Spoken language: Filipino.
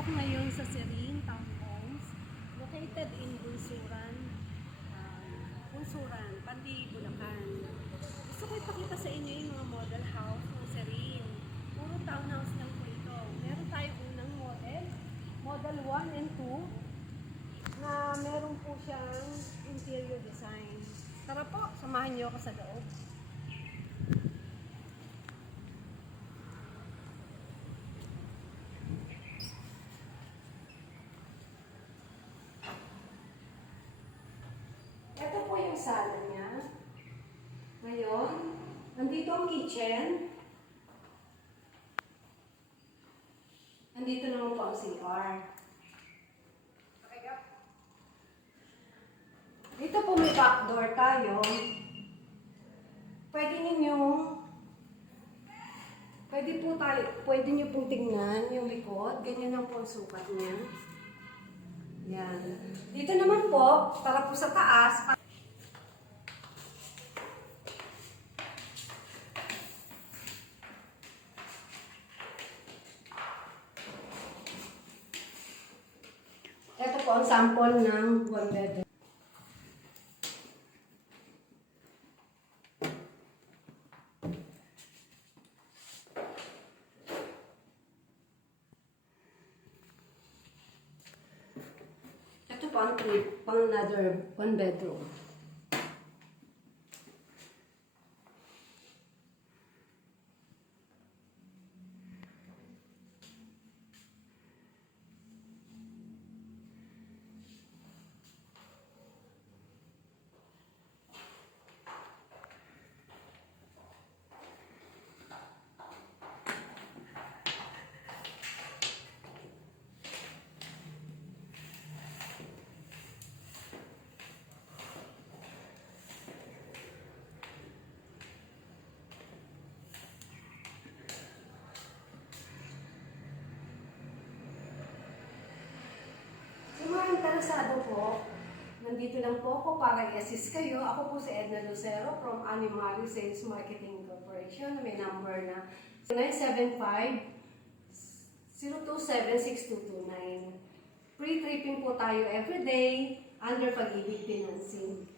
Ako ngayon sa Serene Townhomes, located in Bunsuran, Pandi, Bulacan. Gusto ko ipakita sa inyo yung mga model house ng Serene. Puro townhouse lang po ito. Meron tayong unang model 1 and 2, na meron po siyang interior design. Tara po, samahan niyo ako sa loob. Ito po yung sala niya. Ngayon, nandito ang kitchen. Nandito naman po ang CR. Dito po may backdoor tayo. Pwede nyo pong tingnan yung likod. Ganyan lang po ang sukat niya. Yan. Dito naman po, tara po sa taas. Ito po ang sample ng one bedroom. Ito po ang another one bedroom. Interesado po, nandito lang po ako para i-assist kayo. Ako po si Edna Lucero from Animali Sales Marketing Corporation. May number na 975-027-6229. Free tripping po tayo everyday under Pag-ibig Financing.